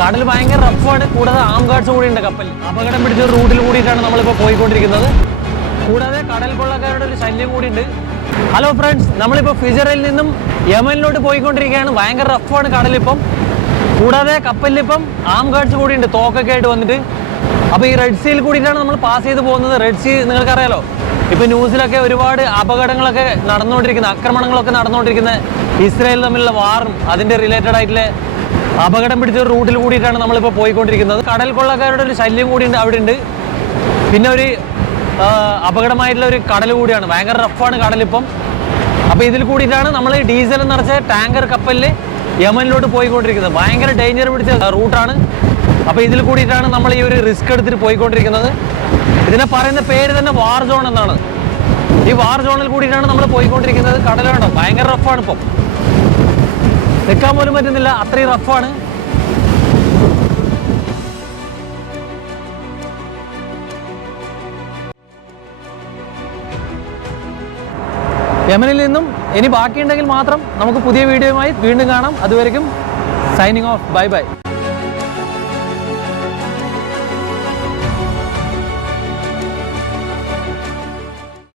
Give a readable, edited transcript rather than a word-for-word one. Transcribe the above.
കടൽ ഭയങ്കര റഫാണ്. കൂടാതെ ആം ഗാർഡ്സ് കൂടി ഉണ്ട് കപ്പൽ. അപകടം പിടിച്ച റൂട്ടിൽ കൂടിയിട്ടാണ് നമ്മളിപ്പോൾ പോയിക്കൊണ്ടിരിക്കുന്നത്. കൂടാതെ കടൽ കൊള്ളക്കാരുടെ ഒരു ശല്യം കൂടി ഉണ്ട്. ഹലോ ഫ്രണ്ട്സ്, നമ്മളിപ്പോൾ ഫിജറിൽ നിന്നും യമനിലോട്ട് പോയിക്കൊണ്ടിരിക്കുകയാണ്. ഭയങ്കര റഫാണ് കടലിപ്പം. കൂടാതെ കപ്പലിലിപ്പം ആം ഗാർഡ്സ് കൂടി ഉണ്ട്, തോക്കൊക്കെ ആയിട്ട് വന്നിട്ട്. അപ്പോൾ ഈ റെഡ് സീയിൽ കൂടിയിട്ടാണ് നമ്മൾ പാസ് ചെയ്ത് പോകുന്നത്. റെഡ് സീ നിങ്ങൾക്കറിയാലോ, ഇപ്പോൾ ന്യൂസിലൊക്കെ ഒരുപാട് അപകടങ്ങളൊക്കെ നടന്നുകൊണ്ടിരിക്കുന്ന, ആക്രമണങ്ങളൊക്കെ നടന്നുകൊണ്ടിരിക്കുന്ന, ഇസ്രായേൽ തമ്മിലുള്ള വാറും അതിൻ്റെ റിലേറ്റഡ് ആയിട്ടുള്ള അപകടം പിടിച്ച ഒരു റൂട്ടിൽ കൂടിയിട്ടാണ് നമ്മളിപ്പോൾ പോയിക്കൊണ്ടിരിക്കുന്നത്. കടൽ കൊള്ളക്കാരുടെ ഒരു ശല്യം കൂടി ഉണ്ട് അവിടെ ഉണ്ട്. പിന്നെ ഒരു അപകടമായിട്ടുള്ള ഒരു കടൽ കൂടിയാണ്. ഭയങ്കര റഫാണ് കടലിപ്പം. അപ്പോൾ ഇതിൽ കൂടിയിട്ടാണ് നമ്മൾ ഡീസൽ നിറച്ച ടാങ്കർ കപ്പലിൽ യമനിലോട്ട് പോയിക്കൊണ്ടിരിക്കുന്നത്. ഭയങ്കര ഡേഞ്ചർ പിടിച്ച റൂട്ടാണ്. അപ്പോൾ ഇതിൽ കൂടിയിട്ടാണ് നമ്മൾ ഈ ഒരു റിസ്ക് എടുത്തിട്ട് പോയിക്കൊണ്ടിരിക്കുന്നത്. ഇതിനെ പറയുന്ന പേര് തന്നെ വാർ സോൺ എന്നാണ്. ഈ വാർ സോണിൽ കൂടിയിട്ടാണ് നമ്മൾ പോയിക്കൊണ്ടിരിക്കുന്നത്. കടലുണ്ടോ, ഭയങ്കര റഫാണ്. ഇപ്പം നിൽക്കാൻ പോലും പറ്റുന്നില്ല, അത്രയും റഫാണ്. യമനിൽ നിന്നും ഇനി ബാക്കിയുണ്ടെങ്കിൽ മാത്രം നമുക്ക് പുതിയ വീഡിയോയുമായി വീണ്ടും കാണാം. അതുവരെയും സൈനിങ് ഓഫ്. Bye bye.